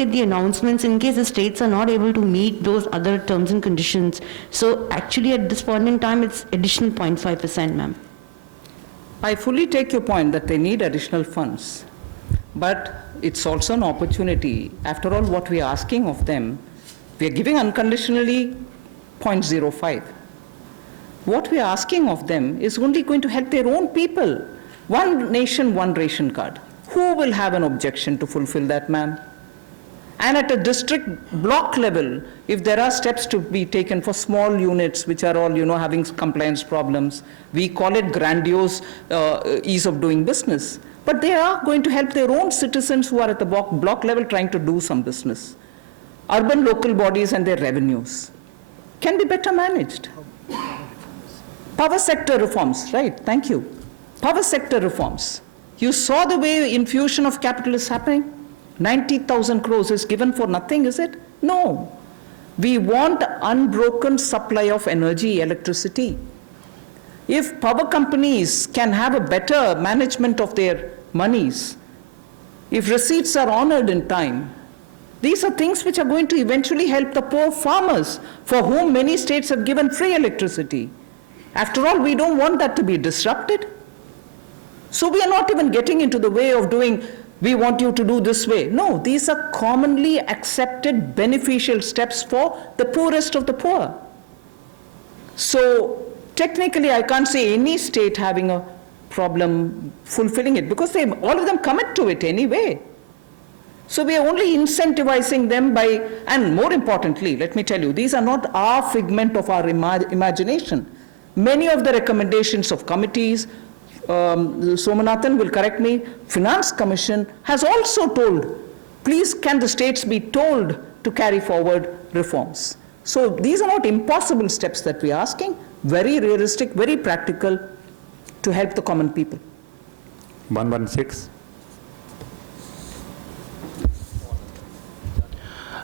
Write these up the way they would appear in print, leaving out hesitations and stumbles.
look at the announcements in case the states are not able to meet those other terms and conditions. So actually at this point in time, it's additional 0.5%, ma'am. I fully take your point that they need additional funds, but it's also an opportunity. After all, what we are asking of them, we are giving unconditionally 0.05. What we are asking of them is only going to help their own people. One nation, one ration card. Who will have an objection to fulfill that, ma'am? And at a district block level, if there are steps to be taken for small units, which are all, having compliance problems, we call it grandiose ease of doing business. But they are going to help their own citizens who are at the block level trying to do some business. Urban local bodies and their revenues can be better managed. Power sector reforms, right, thank you. Power sector reforms. You saw the way infusion of capital is happening? 90,000 crores is given for nothing, is it? No. We want unbroken supply of energy, electricity. If power companies can have a better management of their monies, if receipts are honored in time, these are things which are going to eventually help the poor farmers, for whom many states have given free electricity. After all, we don't want that to be disrupted. So we are not even getting into the way of doing, we want you to do this way. No, these are commonly accepted beneficial steps for the poorest of the poor. So technically, I can't say any state having a problem fulfilling it, because all of them commit to it anyway. So we are only incentivizing them by, and more importantly, let me tell you, these are not our figment of our imagination. Many of the recommendations of committees, Somanathan will correct me, Finance Commission has also told, please can the states be told to carry forward reforms. So these are not impossible steps that we are asking, very realistic, very practical to help the common people. 116.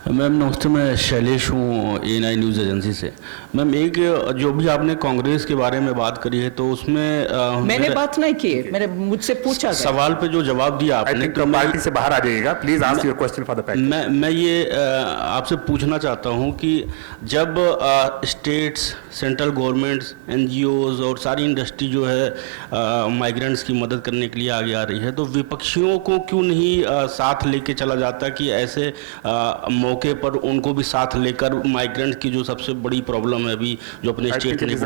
Ma'am नमस्ते, मैं शैलेश हूँ A9 news agency से। Ma'am एक जो भी आपने कांग्रेस के बारे में बात करी है तो उसमें मैंने बात नहीं की है, मैंने मुझसे पूछा सवाल पे जो जवाब दिया आपने तो पार्टी से बाहर आ जाइएगा, please ask your question for the panel. मैं ये आपसे पूछना चाहता हूँ कि जब स्टेट्स, सेंट्रल गवर्नमेंट्स, एनजीओज और सारी इंडस्ट्री जो है माइग्रेंट्स की मदद करने के लिए आगे आ रही है, तो विपक्षियों को क्यों नहीं साथ लेके चला जाता कि ऐसे मौके पर उनको भी साथ लेकर माइग्रेंट्स की जो सबसे बड़ी प्रॉब्लम है अभी जो अपने स्टेट में